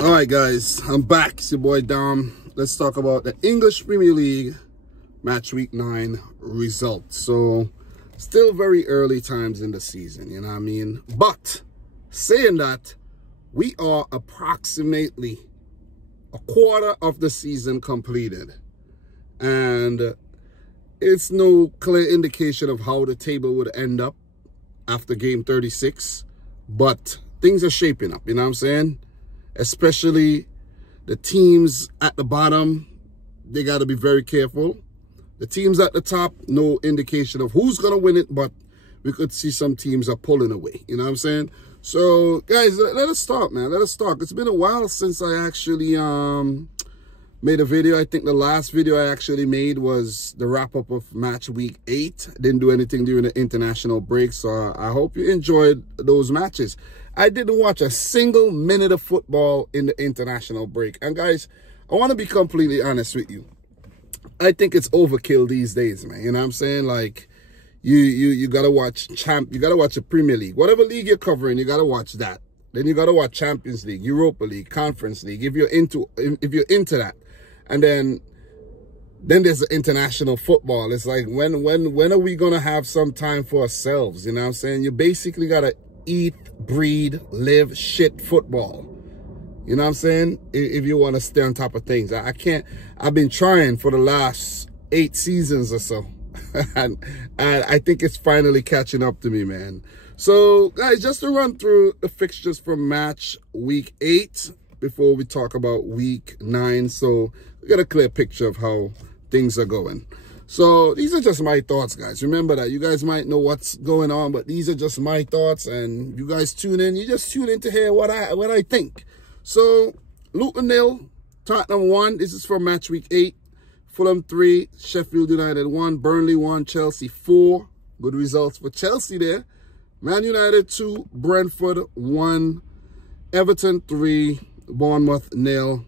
All right, guys, I'm back. It's your boy Dom. Let's talk about the English Premier League match week 9 results. So, still very early times in the season, you know what I mean? But, saying that, we are approximately a quarter of the season completed. And it's no clear indication of how the table would end up after game 36. But things are shaping up, you know what I'm saying? Especially the teams at the bottom, they got to be very careful. The teams at the top, no indication of who's going to win it, but we could see some teams are pulling away. You know what I'm saying? So, guys, let us start, man. Let us start. It's been a while since I actually made a video. I think the last video I actually made was the wrap-up of match week 8. Didn't do anything during the international break, so I hope you enjoyed those matches. I didn't watch a single minute of football in the international break. And guys, I want to be completely honest with you. I think it's overkill these days, man. You know what I'm saying? Like, you gotta watch you gotta watch the Premier League. Whatever league you're covering, you gotta watch that. Then you gotta watch Champions League, Europa League, Conference League, if you're into that. And then there's the international football. It's like, when are we gonna have some time for ourselves? You know what I'm saying? You basically gotta eat, breathe, live shit football. You know what I'm saying? If you want to stay on top of things. I can't. I've been trying for the last 8 seasons or so. and I think it's finally catching up to me, man. So, guys, just to run through the fixtures from match week 8 before we talk about week 9. So, we got a clear picture of how things are going. So, these are just my thoughts, guys. Remember that you guys might know what's going on, but these are just my thoughts. And you guys tune in. You just tune in to hear what I think. So, Luton 0, Tottenham 1. This is for match week 8. Fulham 3, Sheffield United 1, Burnley 1, Chelsea 4. Good results for Chelsea there. Man United 2, Brentford 1, Everton 3, Bournemouth 0.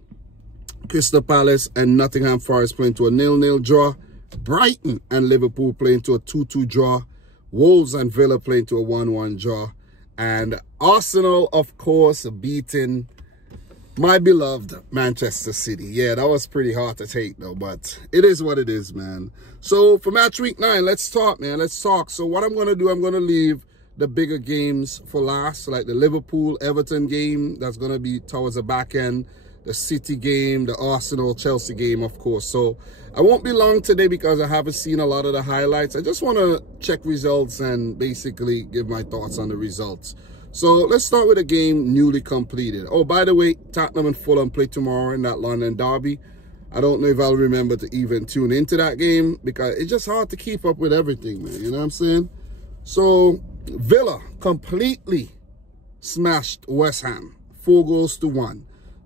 Crystal Palace and Nottingham Forest playing to a 0-0 draw. Brighton and Liverpool playing to a 2-2 draw. Wolves and Villa playing to a 1-1 draw. And Arsenal, of course, beating my beloved Manchester City. Yeah, that was pretty hard to take, though, but it is what it is, man. So, for match week 9, let's talk, man. Let's talk. So, what I'm going to do, I'm going to leave the bigger games for last, like the Liverpool-Everton game. That's going to be towards the back end. The City game, the Arsenal-Chelsea game, of course. So, I won't be long today because I haven't seen a lot of the highlights. I just want to check results and basically give my thoughts on the results. So, let's start with a game newly completed. Oh, by the way, Tottenham and Fulham play tomorrow in that London derby. I don't know if I'll remember to even tune into that game because it's just hard to keep up with everything, man. You know what I'm saying? So, Villa completely smashed West Ham. 4-1.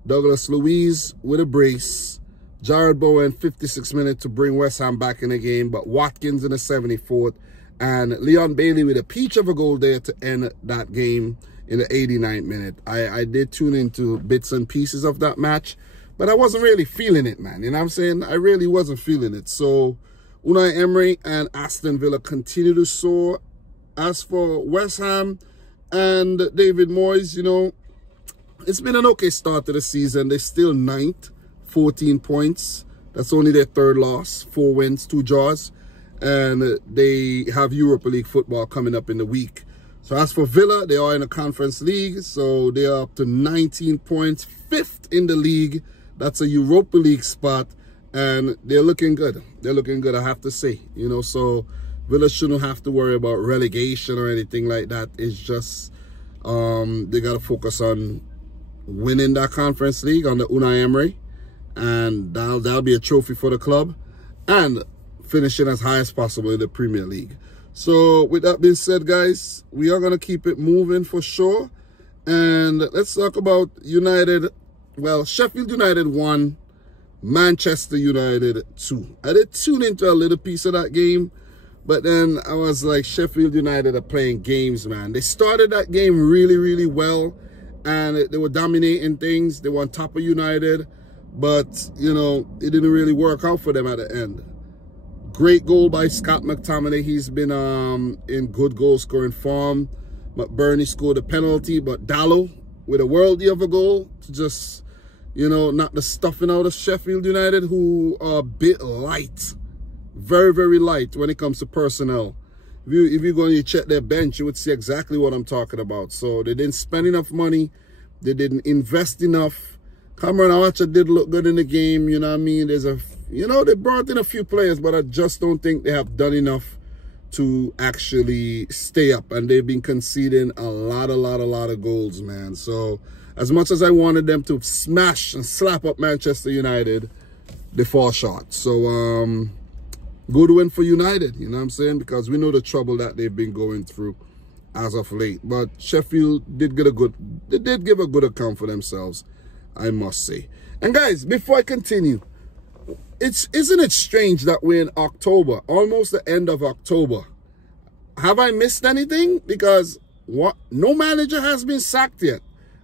Douglas Luiz with a brace. Jared Bowen, 56 minutes to bring West Ham back in the game. But Watkins in the 74th. And Leon Bailey with a peach of a goal there to end that game in the 89th minute. I did tune into bits and pieces of that match. But I wasn't really feeling it, man. You know what I'm saying? I really wasn't feeling it. So, Unai Emery and Aston Villa continue to soar. As for West Ham and David Moyes, you know, it's been an okay start to the season. They're still 9th, 14 points. That's only their 3rd loss, 4 wins, 2 draws. And they have Europa League football coming up in the week. So as for Villa, they are in a Conference League. So they are up to 19 points, 5th in the league. That's a Europa League spot. And they're looking good. They're looking good, I have to say. You know, so Villa shouldn't have to worry about relegation or anything like that. It's just they got to focus on winning that Conference League under Unai Emery. And that'll be a trophy for the club. And finishing as high as possible in the Premier League. So, with that being said, guys, we are going to keep it moving for sure. And let's talk about United. Well, Sheffield United 1, Manchester United 2. I did tune into a little piece of that game. But then I was like, Sheffield United are playing games, man. They started that game really, really well. And they were dominating things. They were on top of United. But, you know, it didn't really work out for them at the end. Great goal by Scott McTominay. He's been in good goal-scoring form. McBurney scored a penalty, but Dallo with a worldie of a goal to just You know, not the stuffing out of Sheffield United, who are a bit light. Very, very light when it comes to personnel. If you go and you check their bench, you would see exactly what I'm talking about. So they didn't spend enough money. They didn't invest enough. Cameron Archer did look good in the game, you know what I mean? They brought in a few players, but I just don't think they have done enough to actually stay up. And they've been conceding a lot of goals, man. So as much as I wanted them to smash and slap up Manchester United, they fall short. So good win for United, you know what I'm saying? Because we know the trouble that they've been going through as of late. But Sheffield did give a good account for themselves, I must say. And guys, before I continue, isn't it strange that we're in October, almost the end of October? Have I missed anything? Because no manager has been sacked yet.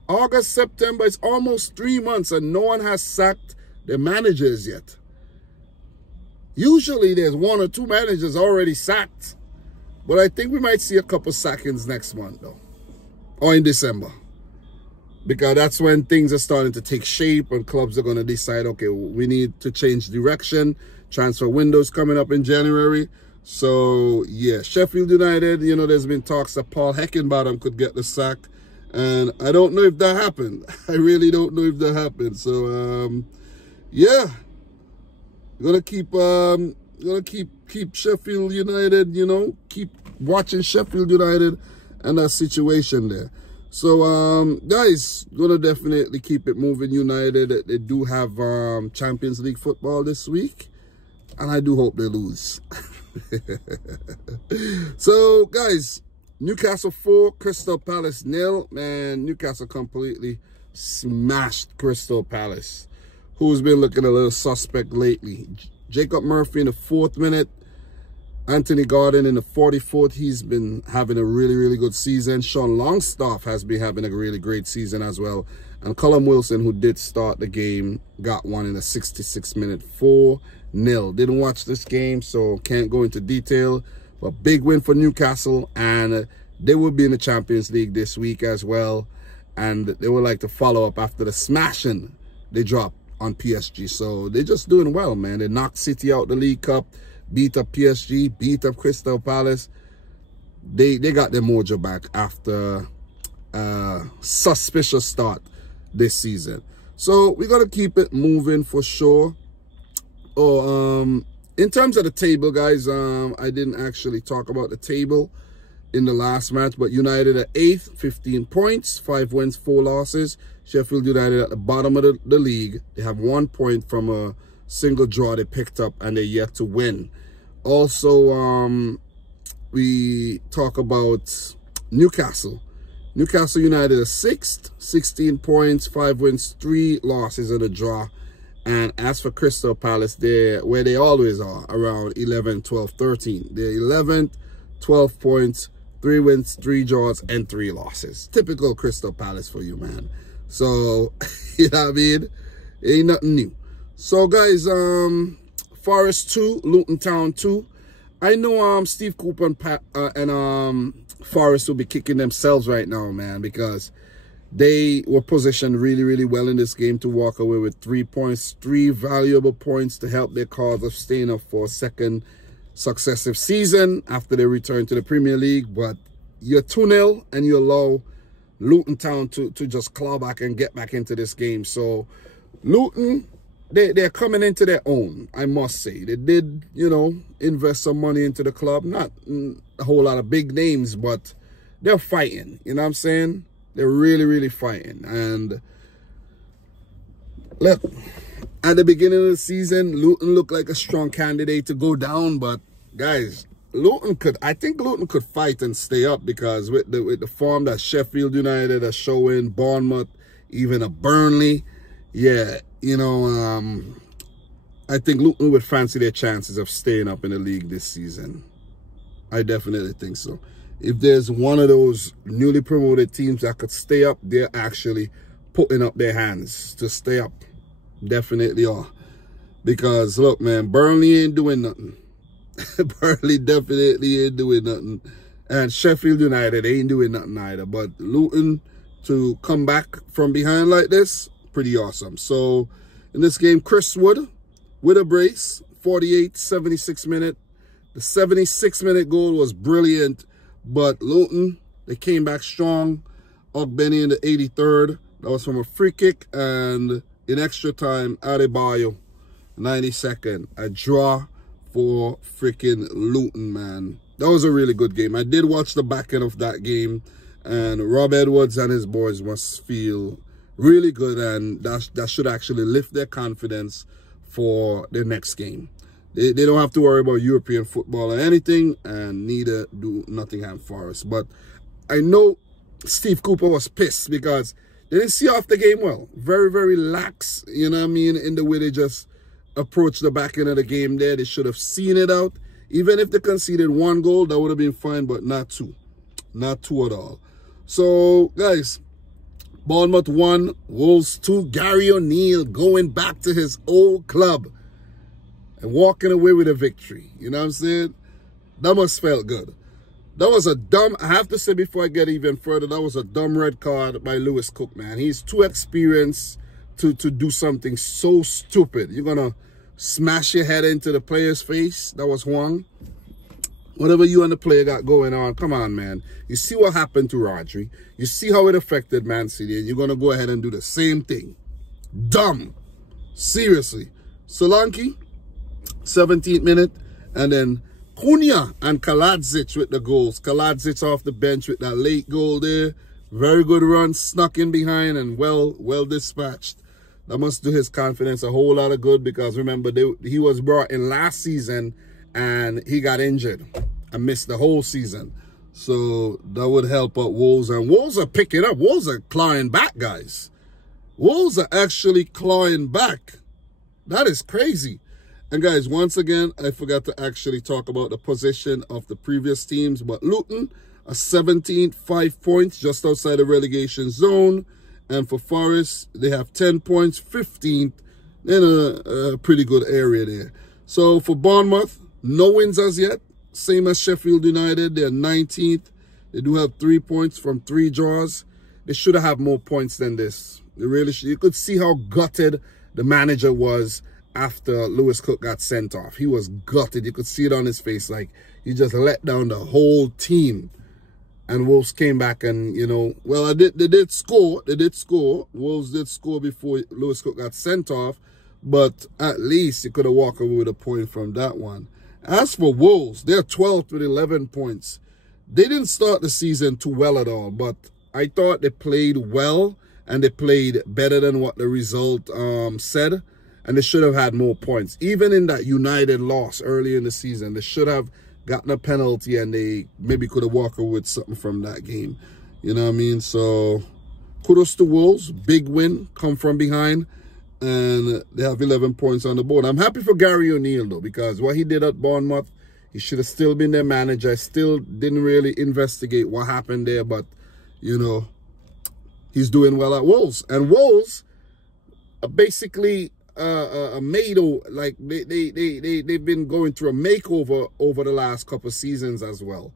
August, September, it's almost 3 months and no one has sacked the managers yet. Usually there's 1 or 2 managers already sacked. But I think we might see a couple sackings next month though. Or in December. Because that's when things are starting to take shape and clubs are going to decide, okay, we need to change direction. Transfer windows coming up in January. So, yeah, Sheffield United, you know, there's been talks that Paul Heckenbottom could get the sack. And I don't know if that happened. I really don't know if that happened. So, yeah. We're gonna keep Sheffield United, you know, keep watching Sheffield United and that situation there. So, guys, gonna definitely keep it moving. United, they do have Champions League football this week, and I do hope they lose. So, guys, Newcastle 4, Crystal Palace 0. Man, Newcastle completely smashed Crystal Palace, who's been looking a little suspect lately. Jacob Murphy in the 4th minute. Anthony Gordon in the 44th. He's been having a really good season. Sean Longstaff has been having a really great season as well. And Callum Wilson, who did start the game, got one in the 66th minute, 4-0. Didn't watch this game, so can't go into detail. But big win for Newcastle, and they will be in the Champions League this week as well. And they would like to follow up after the smashing they dropped on PSG. So they're just doing well, man. They knocked City out the League Cup, beat up PSG, beat up Crystal Palace. They got their mojo back after a suspicious start this season. So we're going to keep it moving for sure. In terms of the table, guys, I didn't actually talk about the table in the last match, but United at 8th, 15 points, 5 wins, 4 losses. Sheffield United at the bottom of the league. They have 1 point from a single draw they picked up, and they're yet to win. Also, we talk about Newcastle. Newcastle United are 6th, 16 points, 5 wins, 3 losses, and a draw. And as for Crystal Palace, they're where they always are, around 11, 12, 13. They're 11th, 12 points, 3 wins, 3 draws, and 3 losses. Typical Crystal Palace for you, man. So, you know what I mean? Ain't nothing new. So, guys, Forest 2, Luton Town 2. I know Steve Cooper and Forest will be kicking themselves right now, man, because they were positioned really well in this game to walk away with 3 points, 3 valuable points to help their cause of staying up for a second successive season after they return to the Premier League. But you're 2-0 and you allow Luton Town to just claw back and get back into this game. So Luton, they're coming into their own, I must say. They did, you know, invest some money into the club. Not a whole lot of big names, but they're fighting. You know what I'm saying? They're really fighting. And look, at the beginning of the season, Luton looked like a strong candidate to go down. But guys, I think Luton could fight and stay up, because with the form that Sheffield United are showing, Bournemouth, even a Burnley, yeah, you know, I think Luton would fancy their chances of staying up in the league this season. I definitely think so. If there's one of those newly promoted teams that could stay up, they're actually putting up their hands to stay up. Definitely are. Because, look, man, Burnley ain't doing nothing. Burnley definitely ain't doing nothing. And Sheffield United ain't doing nothing either. But Luton, to come back from behind like this, pretty awesome. So in this game, Chris Wood with a brace, 48, 76 minute. The 76-minute goal was brilliant, but Luton, they came back strong. Ogbenny in the 83rd. That was from a free kick. And in extra time, Adebayo, 92nd. A draw for freaking Luton, man. That was a really good game. I did watch the back end of that game. And Rob Edwards and his boys must feel really good. And that should actually lift their confidence for the next game. They don't have to worry about European football or anything, and neither do Nottingham Forest. But I know Steve Cooper was pissed because they didn't see off the game well. Very, very lax, you know what I mean, in the way they just approached the back end of the game there. They should have seen it out. Even if they conceded 1 goal, that would have been fine, but not 2. Not 2 at all. So, guys, Bournemouth 1, Wolves 2. Gary O'Neill going back to his old club and walking away with a victory. You know what I'm saying? That must felt good. That was a dumb, I have to say before I get even further, that was a dumb red card by Lewis Cook, man. He's too experienced to do something so stupid. You're going to smash your head into the player's face. That was Huang. Whatever you and the player got going on, come on, man. You see what happened to Rodri. You see how it affected Man City, and you're going to go ahead and do the same thing. Dumb. Seriously. Solanke, 17th minute, and then Cunha and Kaladzic with the goals. Kaladzic off the bench with that late goal there. Very good run, snuck in behind and well dispatched. That must do his confidence a whole lot of good because remember, he was brought in last season and he got injured and missed the whole season. So that would help out Wolves. And Wolves are picking up. Wolves are clawing back, guys. Wolves are actually clawing back. That is crazy. And guys, once again, I forgot to actually talk about the position of the previous teams. But Luton are 17th, 5 points, just outside the relegation zone. And for Forest, they have 10 points, 15th, in a pretty good area there. So for Bournemouth, no wins as yet. Same as Sheffield United, they're 19th. They do have 3 points from 3 draws. They should have had more points than this. They really should. You could see how gutted the manager was after Lewis Cook got sent off. He was gutted. You could see it on his face. Like, he just let down the whole team. And Wolves came back and, you know, well, they did score. They did score. Wolves did score before Lewis Cook got sent off. But at least you could have walked away with a point from that one. As for Wolves, they're 12th with 11 points. They didn't start the season too well at all. But I thought they played well. And they played better than what the result said. And they should have had more points. Even in that United loss early in the season, they should have gotten a penalty and they maybe could have walked away with something from that game. You know what I mean? So kudos to Wolves. Big win. Come from behind. And they have 11 points on the board. I'm happy for Gary O'Neill, though, because what he did at Bournemouth, he should have still been their manager. I still didn't really investigate what happened there. But, you know, he's doing well at Wolves. And Wolves are basically like they've been going through a makeover over the last couple of seasons as well.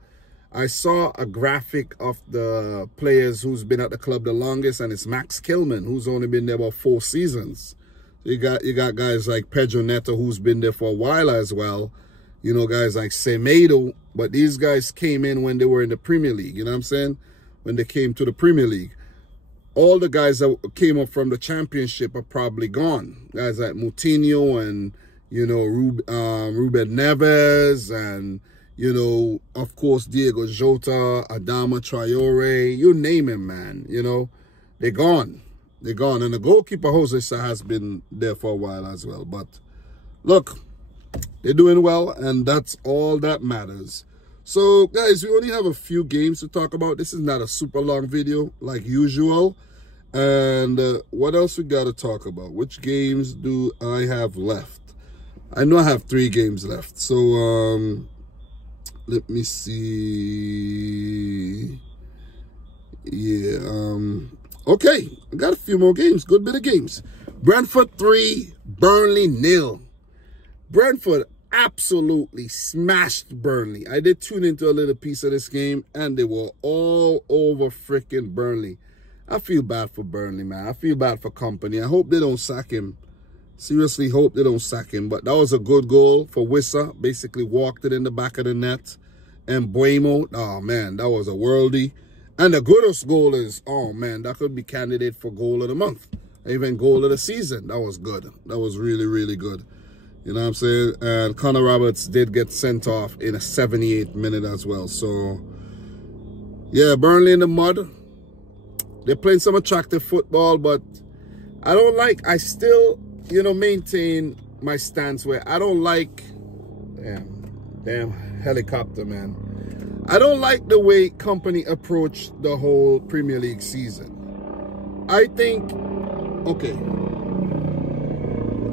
I saw a graphic of the players who's been at the club the longest, and it's Max Kilman, who's only been there about 4 seasons. You got guys like Pedro Neto, who's been there for a while as well. You know, guys like Semedo, but these guys came in when they were in the Premier League. You know what I'm saying? When they came to the Premier League. All the guys that came up from the Championship are probably gone. Guys like Moutinho and, you know, Ruben Neves and, you know, of course, Diego Jota, Adama Traore, you name him, man. You know, they're gone. They're gone. And the goalkeeper, Jose Sa, has been there for a while as well. But look, they're doing well, and that's all that matters. So, guys, we only have a few games to talk about. This is not a super long video like usual. And what else we got to talk about? Which games do I have left? I know I have 3 games left. So, let me see. Yeah, okay. I got a few more games. Good bit of games. Brentford 3, Burnley 0. Brentford absolutely smashed Burnley. I did tune into a little piece of this game, and they were all over freaking Burnley. I feel bad for Burnley, man. I feel bad for Company. I hope they don't sack him. Seriously, hope they don't sack him. But that was a good goal for Wissa. Basically walked it in the back of the net. And Buemo, oh man, that was a worldie. And the Goodus goal is, oh man, that could be candidate for goal of the month. Even goal of the season. That was good. That was really, really good. You know what I'm saying? And Connor Roberts did get sent off in a 78th minute as well. So, yeah, Burnley in the mud. They're playing some attractive football, but I still, you know, maintain my stance where I don't like, damn helicopter, man. I don't like the way Company approached the whole Premier League season. I think, okay,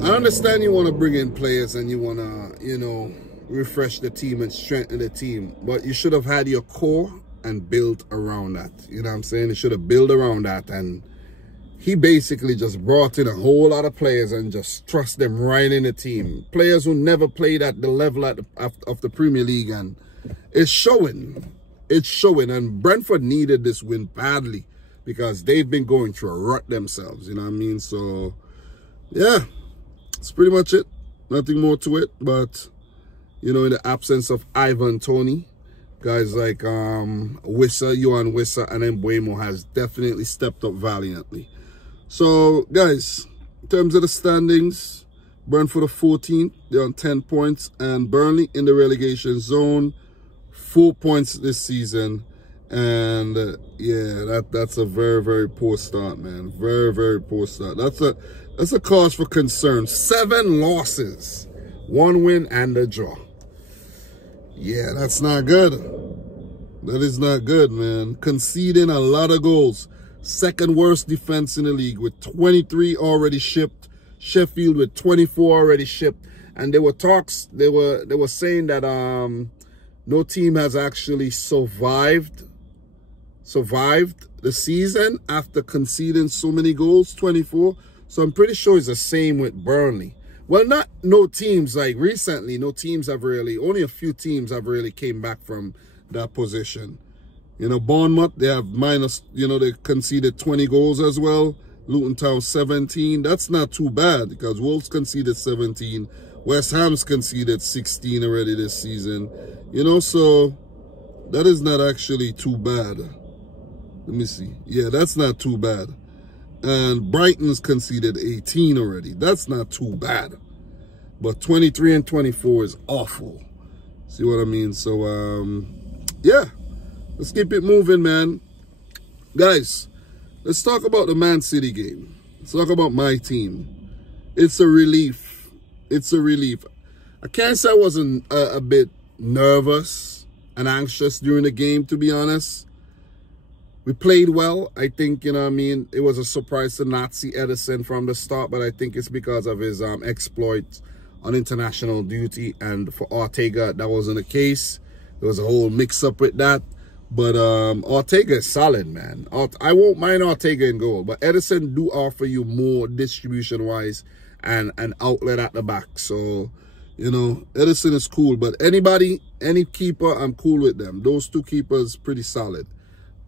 I understand you want to bring in players and you want to, you know, refresh the team and strengthen the team, but you should have had your core and built around that. You know what I'm saying? You should have built around that. And he basically just brought in a whole lot of players and just thrust them right in the team. Players who never played at the level of the Premier League. And it's showing. It's showing. And Brentford needed this win badly because they've been going through a rut themselves. You know what I mean? So, yeah, that's pretty much it. Nothing more to it. But, you know, in the absence of Ivan Toney, guys like Wissa, Johan Wissa, and then Buemo has definitely stepped up valiantly. So, guys, in terms of the standings, Brentford are 14th. They're on 10 points. And Burnley in the relegation zone, 4 points this season. And, yeah, that's a very, very poor start, man. Very, very poor start. That's a cause for concern. 7 losses, 1 win, and a draw. Yeah, that's not good. That is not good, man. Conceding a lot of goals. Second worst defense in the league with 23 already shipped. Sheffield with 24 already shipped. And there were talks, they were saying that no team has actually survived the season after conceding so many goals, 24. So I'm pretty sure it's the same with Burnley. Well, not no teams, like recently, no teams have really, only a few teams have really came back from that position. You know, Bournemouth, they have minus, you know, they conceded 20 goals as well. Luton Town 17. That's not too bad because Wolves conceded 17. West Ham's conceded 16 already this season. You know, so that is not actually too bad. Let me see. Yeah, that's not too bad. And Brighton's conceded 18 already. That's not too bad. But 23 and 24 is awful. See what I mean? So, yeah. Let's keep it moving, man. Guys, let's talk about the Man City game. Let's talk about my team. It's a relief. It's a relief. I can't say I wasn't a bit nervous and anxious during the game, to be honest. We played well. I think, you know what I mean, it was a surprise to not see Ederson from the start, but I think it's because of his exploits on international duty. And for Ortega, that wasn't the case. There was a whole mix-up with that. But Ortega is solid, man. I won't mind Ortega in goal, but Ederson do offer you more distribution-wise and an outlet at the back. So, you know, Ederson is cool. But anybody, any keeper, I'm cool with them. Those two keepers, pretty solid.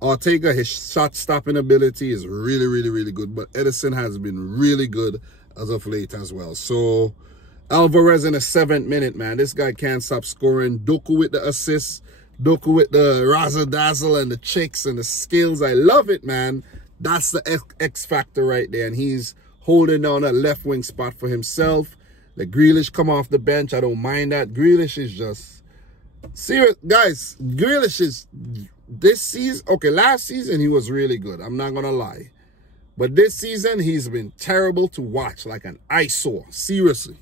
Ortega, his shot-stopping ability is really, really, really good. But Ederson has been really good as of late as well. So, Alvarez in the 7th minute, man. This guy can't stop scoring. Doku with the assists. Doku with the razzle-dazzle and the chicks and the skills. I love it, man. That's the X factor right there. And he's holding down that left wing spot for himself. The Grealish come off the bench. I don't mind that. Grealish is just... serious. Guys, Grealish is... this season... okay, last season he was really good. I'm not going to lie. But this season he's been terrible to watch. Like an eyesore. Seriously.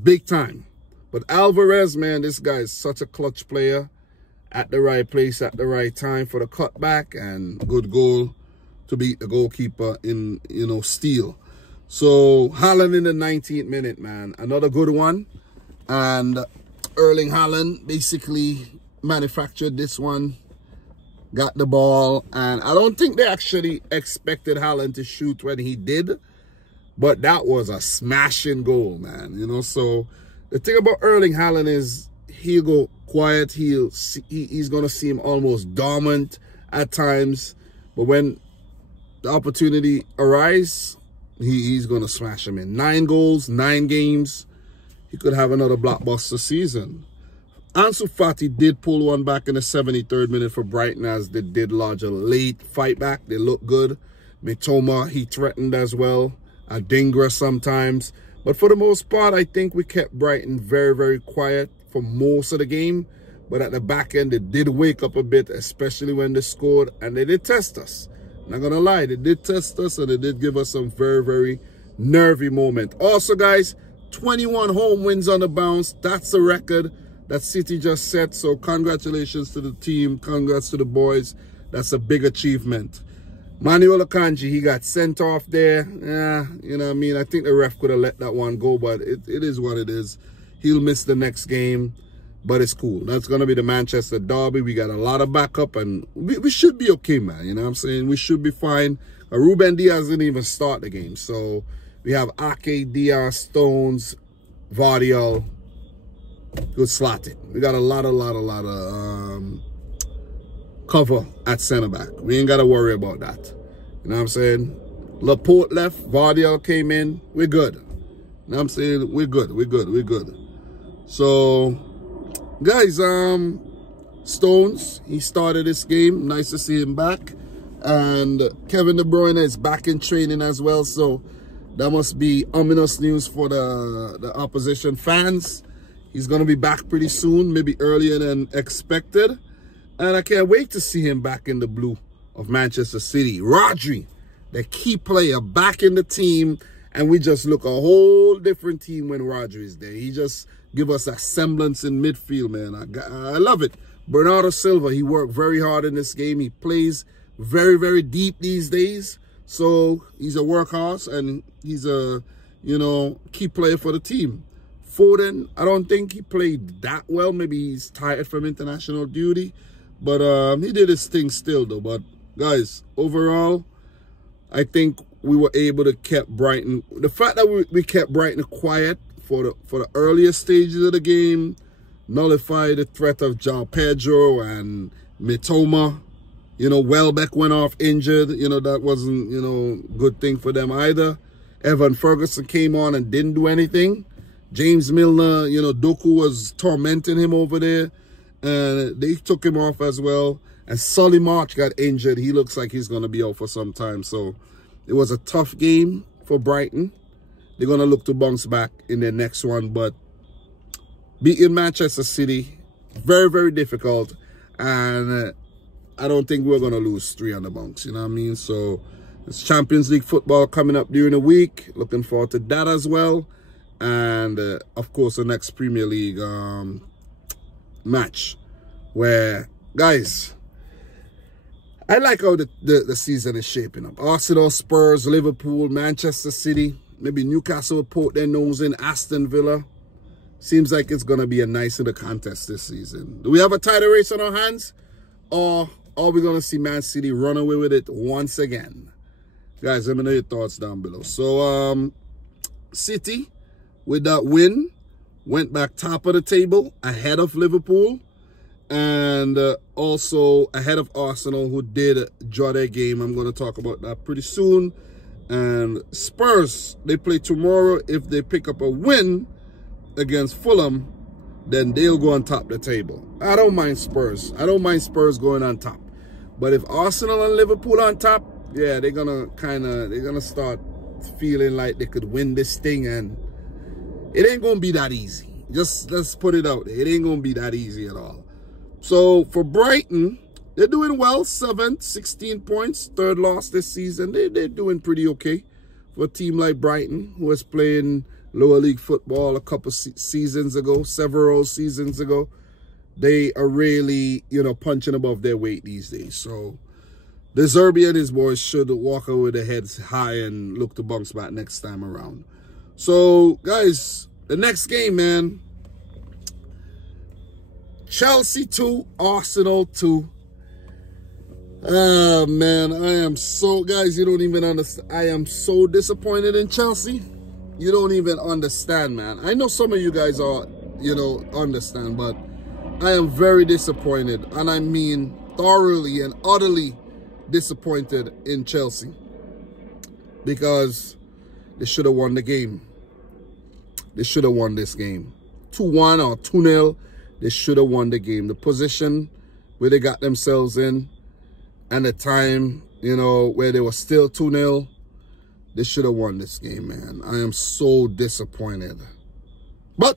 Big time. But Alvarez, man, this guy is such a clutch player. At the right place at the right time for the cutback and good goal to beat the goalkeeper in, you know, steal. So Haaland in the 19th minute, man, another good one. And Erling Haaland basically manufactured this one, got the ball, and I don't think they actually expected Haaland to shoot when he did, but that was a smashing goal, man. You know, so the thing about Erling Haaland is he'll go quiet. He's going to seem almost dormant at times. But when the opportunity arise, he's going to smash them in. 9 goals, 9 games. He could have another blockbuster season. Ansu Fati did pull one back in the 73rd minute for Brighton as they did lodge a late fight back. They look good. Mitoma, he threatened as well. Adingra sometimes. But for the most part, I think we kept Brighton very, very quiet for most of the game. But at the back end, they did wake up a bit, especially when they scored. And they did test us. Not going to lie, they did test us and they did give us some very, very nervy moment. Also, guys, 21 home wins on the bounce. That's a record that City just set. So congratulations to the team. Congrats to the boys. That's a big achievement. Manuel Akanji, he got sent off there. Yeah, you know what I mean? I think the ref could have let that one go, but it is what it is. He'll miss the next game, but it's cool. That's going to be the Manchester derby. We got a lot of backup, and we should be okay, man. You know what I'm saying? We should be fine. Ruben Diaz didn't even start the game. So we have Ake, Diaz, Stones, Vardiel. Good slotted. We got a lot of cover at center back. We ain't got to worry about that. You know what I'm saying? Laporte left. Vardiel came in. We're good. You know what I'm saying? We're good. We're good. We're good. So, guys, Stones, he started this game. Nice to see him back. And Kevin De Bruyne is back in training as well. So, that must be ominous news for the opposition fans. He's going to be back pretty soon, maybe earlier than expected. And I can't wait to see him back in the blue of Manchester City. Rodri, the key player, back in the team. And we just look a whole different team when Rodri is there. He just give us a semblance in midfield, man. I love it. Bernardo Silva, he worked very hard in this game. He plays very, very deep these days. So he's a workhorse and he's a, you know, key player for the team. Foden, I don't think he played that well. Maybe he's tired from international duty. But he did his thing still, though. But, guys, overall, I think we were able to keep Brighton. The fact that we kept Brighton quiet for the earlier stages of the game nullified the threat of João Pedro and Mitoma. You know, Welbeck went off injured. You know, that wasn't, you know, good thing for them either. Evan Ferguson came on and didn't do anything. James Milner, you know, Doku was tormenting him over there. And they took him off as well. And Solly March got injured. He looks like he's going to be out for some time. So it was a tough game for Brighton. They're going to look to bounce back in their next one. But beating Manchester City, very, very difficult. And I don't think we're going to lose 3 on the bounce. You know what I mean? So it's Champions League football coming up during the week. Looking forward to that as well. And, of course, the next Premier League match where, guys, I like how the season is shaping up. Arsenal, Spurs, Liverpool, Manchester City, maybe Newcastle will poke their nose in, Aston Villa. Seems like it's going to be a nice little contest this season. Do we have a title race on our hands? Or are we going to see Man City run away with it once again? Guys, let me know your thoughts down below. So, City, with that win, went back top of the table, ahead of Liverpool, and also ahead of Arsenal, who did draw their game. I'm going to talk about that pretty soon. And Spurs, they play tomorrow. If they pick up a win against Fulham, then they'll go on top of the table. I don't mind Spurs. I don't mind Spurs going on top. But if Arsenal and Liverpool on top, yeah, they're going to start feeling like they could win this thing, and it ain't going to be that easy. Just let's put it out there. It ain't going to be that easy at all. So for Brighton, they're doing well. 16 points. 3rd loss this season. They're doing pretty okay for a team like Brighton, who was playing lower league football a couple seasons ago, several seasons ago. They are really, you know, punching above their weight these days. So the Zerbi and his boys should walk away with their heads high and look to bounce back next time around. So, guys, the next game, man. Chelsea 2, Arsenal 2. Ah, man, I am so, guys, you don't even understand. I am so disappointed in Chelsea. You don't even understand, man. I know some of you guys are, you know, understand, but I am very disappointed. And I mean thoroughly and utterly disappointed in Chelsea. because they should have won the game. They should have won this game. 2-1 or 2-0, they should have won the game. The position where they got themselves in and the time, you know, where they were still 2-0, they should have won this game, man. I am so disappointed. But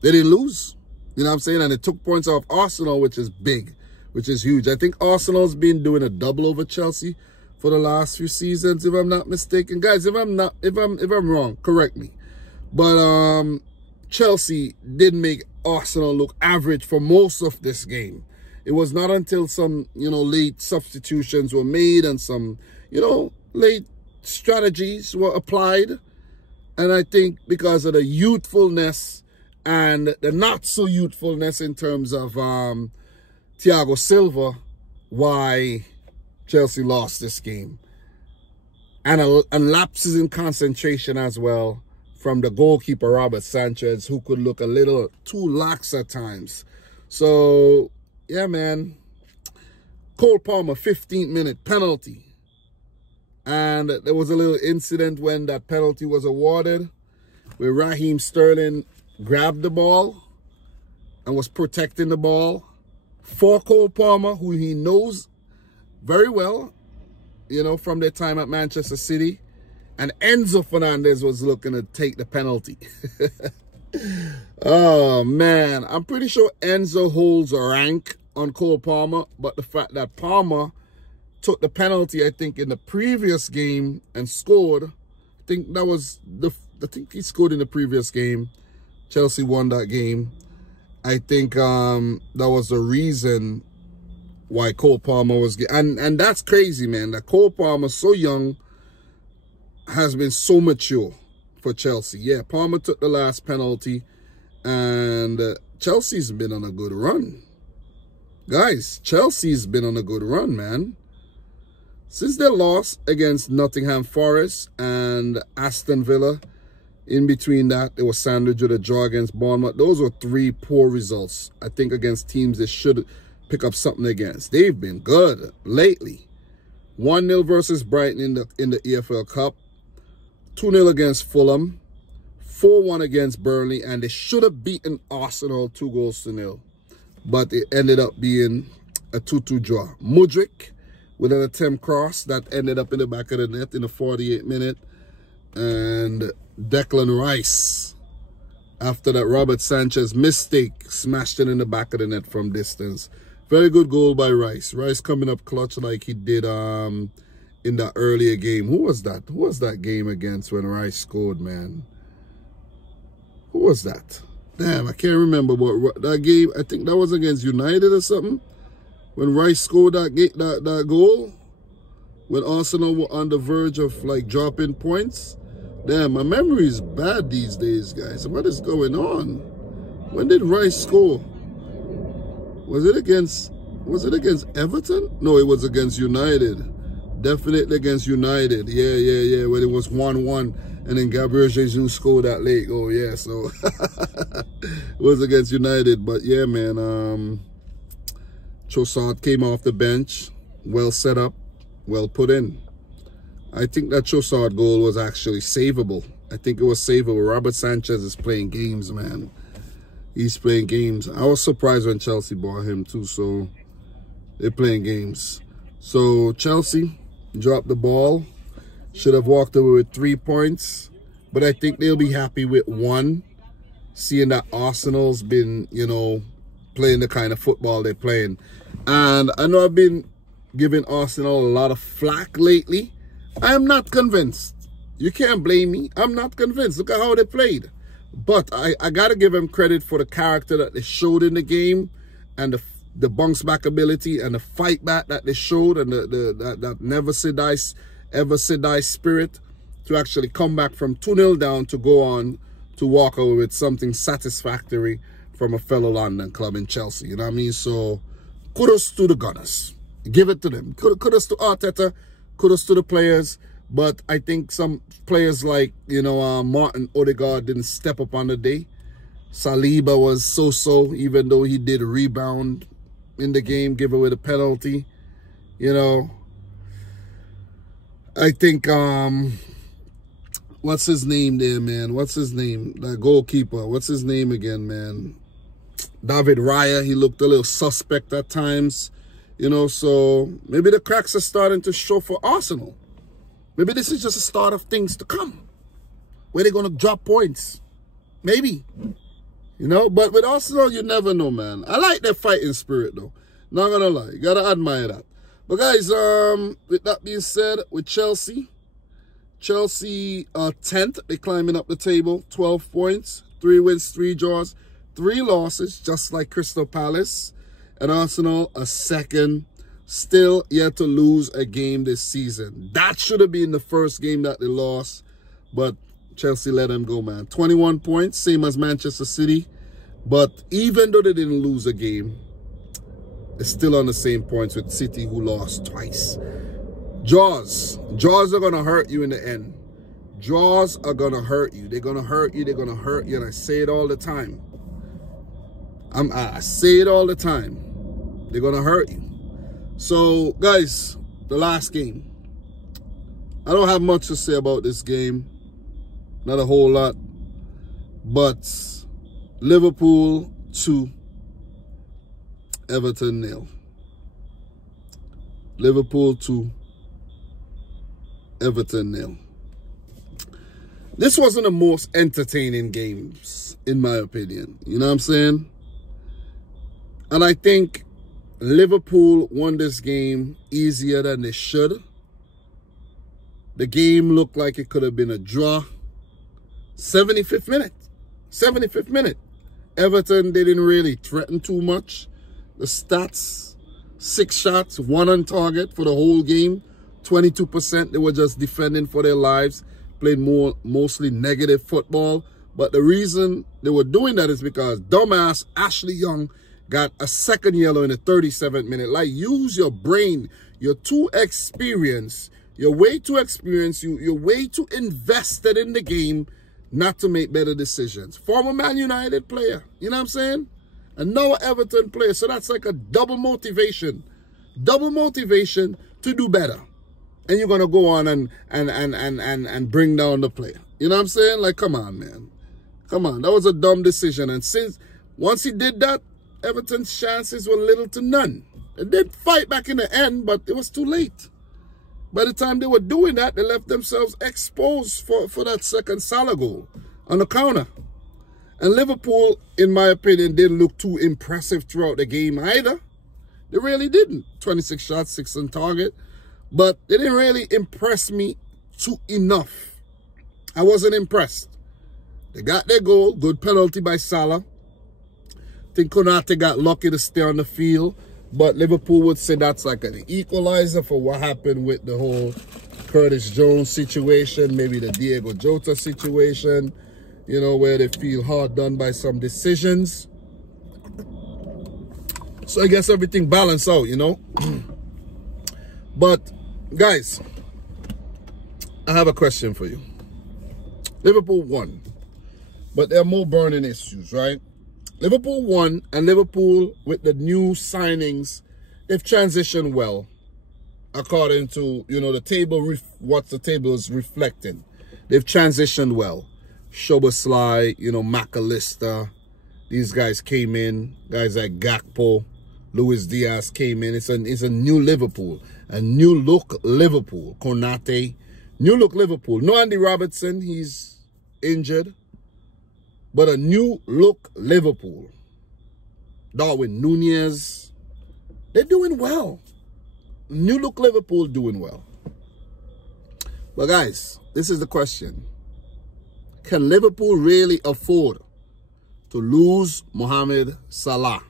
they didn't lose. You know what I'm saying? And they took points off Arsenal, which is big, which is huge. I think Arsenal's been doing a double over Chelsea for the last few seasons, if I'm not mistaken. Guys, if I'm wrong, correct me. But Chelsea did make Arsenal look average for most of this game. It was not until some, you know, late substitutions were made and some, you know, late strategies were applied. And I think because of the youthfulness and the not so youthfulness in terms of Thiago Silva, why Chelsea lost this game. And lapses in concentration as well from the goalkeeper, Robert Sanchez, who could look a little too lax at times. So, yeah, man. Cole Palmer, 15th minute penalty. And there was a little incident when that penalty was awarded, where Raheem Sterling grabbed the ball and was protecting the ball for Cole Palmer, who he knows very well, you know, from their time at Manchester City. And Enzo Fernandez was looking to take the penalty. Oh, man. I'm pretty sure Enzo holds a rank on Cole Palmer, but the fact that Palmer took the penalty, I think, in the previous game and scored, I think he scored in the previous game. Chelsea won that game. I think that was the reason why Cole Palmer was... And that's crazy, man, that Cole Palmer, so young, has been so mature for Chelsea. Yeah, Palmer took the last penalty, and Chelsea's been on a good run. Guys, Chelsea's been on a good run, man. Since their loss against Nottingham Forest and Aston Villa, in between that, it was sandwiched with a draw against Bournemouth. Those were 3 poor results, I think, against teams they should pick up something against. They've been good lately. 1-0 versus Brighton in the EFL Cup. 2-0 against Fulham. 4-1 against Burnley. And they should have beaten Arsenal 2-0. But it ended up being a 2-2 draw. Mudryk with an attempt cross that ended up in the back of the net in the 48th minute. And Declan Rice, after that Robert Sanchez mistake, smashed it in the back of the net from distance. Very good goal by Rice. Rice coming up clutch like he did in that earlier game. Who was that? Who was that game against when Rice scored, man? Who was that? Damn, I can't remember. But that game, I think that was against United or something. When Rice scored that goal. When Arsenal were on the verge of, like, dropping points. Damn, my memory is bad these days, guys. What is going on? When did Rice score? Was it against Everton? No, it was against United. Definitely against United. Yeah. When it was 1-1 and then Gabriel Jesus scored that late. Oh, yeah, so it was against United. But, yeah, man, Trossard came off the bench. Well set up, well put in. I think that Trossard goal was actually savable. I think it was savable. Robert Sanchez is playing games, man. He's playing games. I was surprised when Chelsea bought him too, so they're playing games. So Chelsea dropped the ball. Should have walked away with 3 points. But I think they'll be happy with 1. Seeing that Arsenal's been, you know, playing the kind of football they're playing. And I know I've been giving Arsenal a lot of flack lately. I am not convinced. You can't blame me. I'm not convinced. Look at how they played. But I got to give them credit for the character that they showed in the game and the bounce back ability and the fight back that they showed and that never say die spirit to actually come back from 2-0 down to go on to walk away with something satisfactory from a fellow London club in Chelsea. You know what I mean? So kudos to the Gunners. Give it to them. Kudos to Arteta. Kudos to the players. But I think some players like, you know, Martin Odegaard didn't step up on the day. Saliba was so-so, even though he did rebound in the game, give away the penalty. You know, I think, what's his name there, man? What's his name? That goalkeeper. What's his name again, man? David Raya. He looked a little suspect at times. You know, so maybe the cracks are starting to show for Arsenal. Maybe this is just a start of things to come, where they're going to drop points. Maybe. You know, but with Arsenal, you never know, man. I like their fighting spirit, though. Not going to lie. You got to admire that. But, guys, with that being said, with Chelsea 10th, they're climbing up the table, 12 points, 3 wins, 3 draws, 3 losses, just like Crystal Palace. And Arsenal, a second, still yet to lose a game this season. That should have been the first game that they lost, but Chelsea let them go, man. 21 points, same as Manchester City. But even though they didn't lose a game, they're still on the same points with City, who lost twice. Draws are going to hurt you in the end. Draws are going to hurt you. They're going to hurt you. They're going to hurt you. And I say it all the time. I say it all the time. They're going to hurt you. So, guys, the last game. I don't have much to say about this game. Not a whole lot. But Liverpool 2, Everton 0. Liverpool 2, Everton 0. This wasn't the most entertaining games, in my opinion. You know what I'm saying? And I think Liverpool won this game easier than they should. The game looked like it could have been a draw. 75th minute. 75th minute. Everton, they didn't really threaten too much. The stats, 6 shots, 1 on target for the whole game. 22%, they were just defending for their lives. Played mostly negative football. But the reason they were doing that is because dumbass Ashley Young got a second yellow in the 37th minute. Like, use your brain. You're too experienced. You're way too experienced. You're way too invested in the game not to make better decisions. Former Man United player. You know what I'm saying? And now Everton player. So that's like a double motivation. Double motivation to do better. And you're going to go on and bring down the player. You know what I'm saying? Like, come on, man. Come on. That was a dumb decision. And once he did that, Everton's chances were little to none. They did fight back in the end, but it was too late. By the time they were doing that, they left themselves exposed for that second Salah goal on the counter. And Liverpool, in my opinion, didn't look too impressive throughout the game either. They really didn't. 26 shots, 6 on target. But they didn't really impress me enough. I wasn't impressed. They got their goal. Good penalty by Salah. I think Konate got lucky to stay on the field. But Liverpool would say that's like an equalizer for what happened with the whole Curtis Jones situation. Maybe the Diego Jota situation. You know, where they feel hard done by some decisions. So I guess everything balanced out, you know. But, guys, I have a question for you. Liverpool won. But there are more burning issues, right? Liverpool won, and Liverpool, with the new signings, they've transitioned well. According to, you know, the table, what the table is reflecting. They've transitioned well. Szoboszlai, you know, McAllister. These guys came in. Guys like Gakpo, Luis Diaz came in. It's a new Liverpool. A new look Liverpool. Konate. New look Liverpool. No Andy Robertson. He's injured. But a new look Liverpool. Darwin Nunez. They're doing well. New look Liverpool doing well. But guys, this is the question. Can Liverpool really afford to lose Mohamed Salah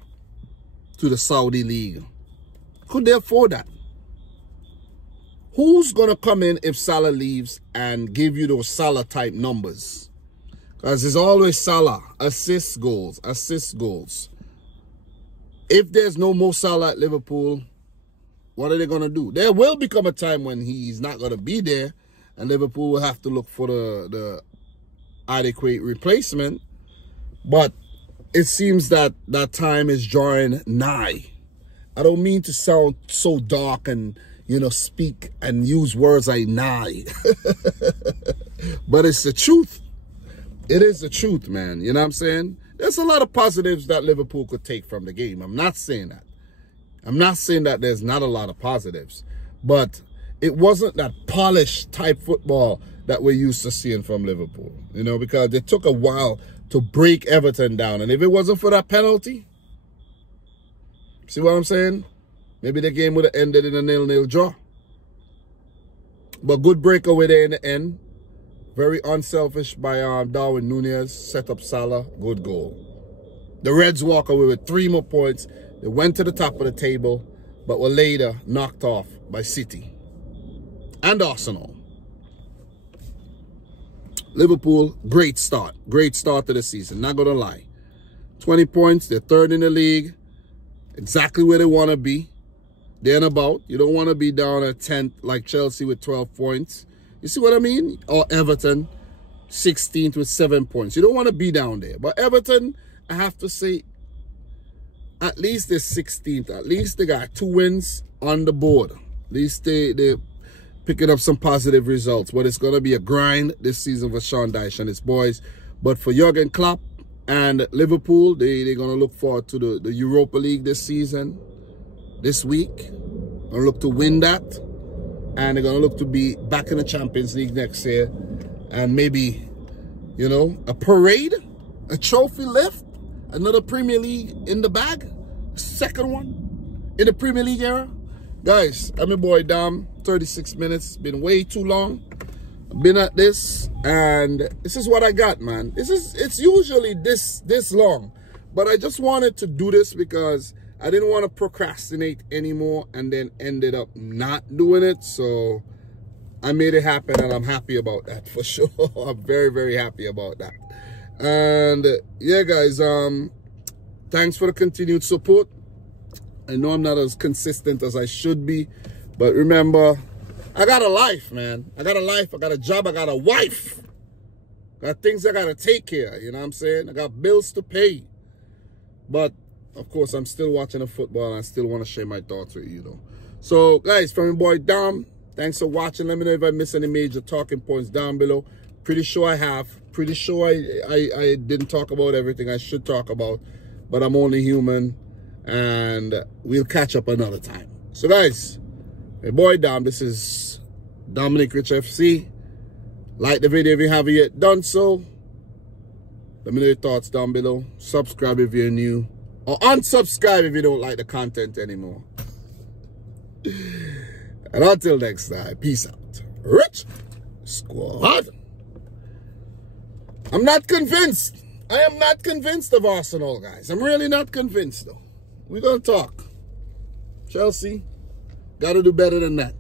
to the Saudi League? Could they afford that? Who's going to come in if Salah leaves and give you those Salah-type numbers? Because there's always Salah. Assist goals. Assist goals. If there's no more Salah at Liverpool, what are they going to do? There will become a time when he's not going to be there, and Liverpool will have to look for the adequate replacement. But it seems that that time is drawing nigh. I don't mean to sound so dark and, you know, speak and use words like nah. But it's the truth. It is the truth, man. You know what I'm saying? There's a lot of positives that Liverpool could take from the game. I'm not saying that. I'm not saying that there's not a lot of positives. But it wasn't that polished type football that we're used to seeing from Liverpool. You know, because it took a while to break Everton down. And if it wasn't for that penalty, see what I'm saying? Maybe the game would have ended in a 0-0 draw. But good breakaway there in the end. Very unselfish by Darwin Núñez. Set up Salah. Good goal. The Reds walk away with 3 more points. They went to the top of the table, but were later knocked off by City and Arsenal. Liverpool, great start. Great start to the season. Not going to lie. 20 points. They're 3rd in the league. Exactly where they want to be. There and about. You don't want to be down at 10th like Chelsea with 12 points. You see what I mean? Or Everton, 16th with 7 points. You don't want to be down there. But Everton, I have to say, at least they're 16th. At least they got 2 wins on the board. At least they're picking up some positive results. But it's going to be a grind this season for Sean Dyche and his boys. But for Jurgen Klopp and Liverpool, they're going to look forward to the Europa League this season, this week. Going to look to win that. And they're going to look to be back in the Champions League next year. And maybe, you know, a parade, a trophy lift, another Premier League in the bag, 2nd one in the Premier League era. Guys, I'm your boy Dom, 36 minutes, been way too long. I've been at this, and this is what I got, man. It's usually this long, but I just wanted to do this because I didn't want to procrastinate anymore and then ended up not doing it. So I made it happen, and I'm happy about that for sure. I'm very, very happy about that. And yeah, guys, thanks for the continued support. I know I'm not as consistent as I should be, but remember, I got a life, man. I got a life, I got a job, I got a wife. Got things I got to take care of, you know what I'm saying? I got bills to pay. But of course, I'm still watching the football, and I still want to share my thoughts with you, though. So, guys, from your boy Dom, thanks for watching. Let me know if I missed any major talking points down below. Pretty sure I have. Pretty sure I didn't talk about everything I should talk about. But I'm only human, and we'll catch up another time. So, guys, my boy Dom, this is Dominic Rich FC. Like the video if you haven't yet done so. Let me know your thoughts down below. Subscribe if you're new. Or unsubscribe if you don't like the content anymore. And until next time, peace out. Rich Squad. I'm not convinced. I am not convinced of Arsenal, guys. I'm really not convinced, though. We're going to talk. Chelsea, got to do better than that.